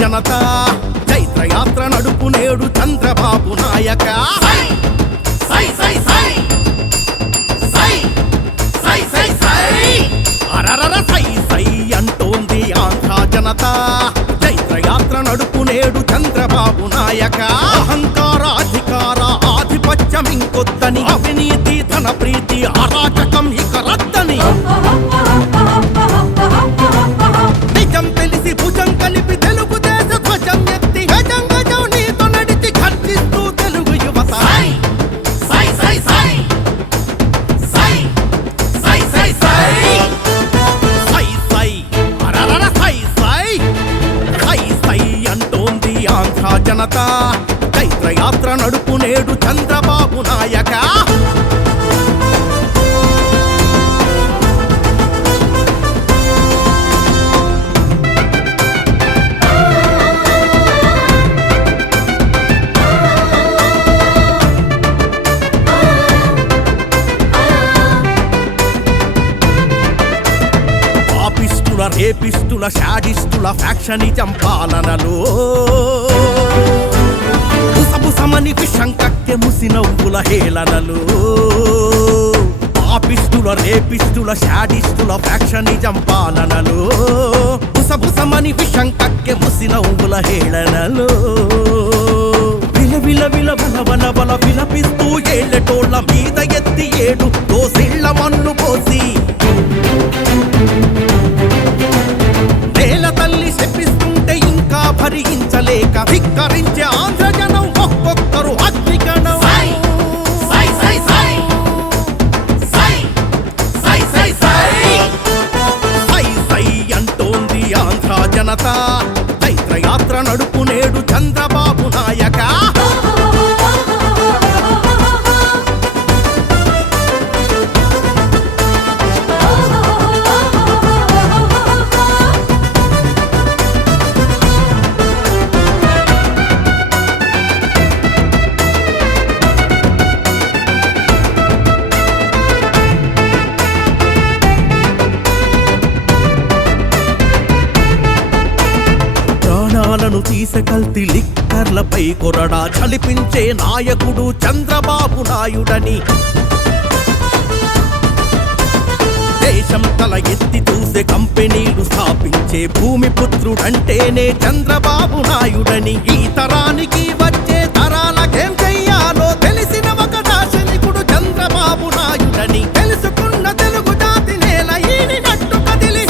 జనత చైత్రయాత్ర నడుపు నేడు చంద్రబాబు నాయక అరరర సై సై అంటోంది ఆంధ్ర జనత చైత్రయాత్ర నడుపు నేడు చంద్రబాబు నాయక అహంకార అధికార ఆధిపత్యం ఇంకొద్దని అవినీతి ధన ప్రీతి అరాచకం ఇక రద్దని నిజం తెలిసి భుజం కలిపి తెలుగు దేశ ధ్వజం ఎత్తి గజం గజం నీతో నడిచి ఖర్చిస్తూ తెలుగు యువత అంటోంది ఆంధ్ర జనత చైత్రయాత్ర నడుపు నేడు చంద్రబాబు నాయక రేపిస్టుల షాడిస్టుల ఫ్యాక్షనిజం పాలనలో బుసబుసమని విషం కక్కె ముసి నవ్వుల హేళనలు పాపిస్టుల రేపిస్టుల షాడిస్టుల ఫ్యాక్షనిజం పాలనలో బుసబుసమని విషం కక్కె ముసి నవ్వుల హేళనలు విల విల బల బల బల విలపిస్తూ ఏళ్ళటోళ్ళ మీద ఎత్తి ఏడు దోసిళ్ళ మన్ను పోసి నేల తల్లి శపిస్తుంటే ఇంకా భరించలేక ధిక్కరించే ఆంధ్ర జనం ఒక్కొక్కరు అగ్నిగణం అంటోంది ఆంధ్ర జనత చైత్రయాత్ర నడుపు నేడు చంద్రబాబు నాయక తీసకల్తి లిక్కర్లపై కొరడా చలిపించే నాయకుడు చంద్రబాబు నాయుడని దేశం తల ఎత్తి చూసే కంపెనీలు స్థాపించే భూమి పుత్రుడంటేనే చంద్రబాబు నాయుడని ఈ తరానికి వచ్చే తరాలకేం చెయ్యాలో తెలిసిన ఒక దార్శనికుడు చంద్రబాబు నాయుడని తెలుసుకున్న తెలుగు జాతి నేల ఈని నట్టు కదిలి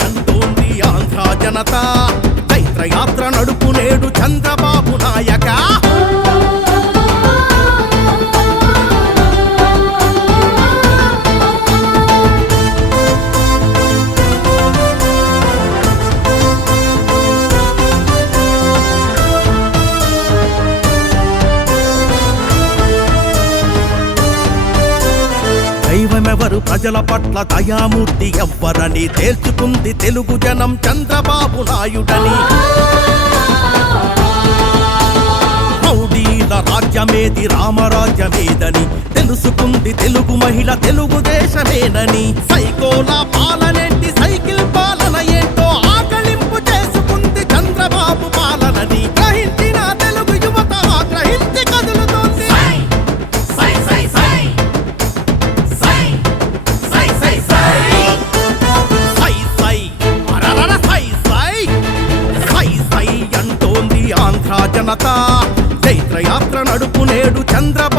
అంటోంది ఆంధ్ర జనత చైత్రయాత్ర నడుపు నేడు చంద్రబాబు నాయక దైవమెవరు ప్రజల పట్ల దయామూర్తి ఎవ్వరని తేల్చుకుంది తెలుగు జనం చంద్రబాబు నాయుడని రౌడీల రాజ్యమేది రామరాజ్యమేదని తెలుసుకుంది తెలుగు మహిళ తెలుగుదేశమేనని సైకోల పాలనేంటి సైకిల్ పాలన ఏంటో ఆకలింపు చేసుకుంది చంద్రబాబు పాలనని గ్రహించిన తెలుగు యువత గ్రహించి కదులుతోంది అంటోంది ఆంధ్ర జనత చైత్రయాత్ర నడుపు నేడు చంద్రబాబు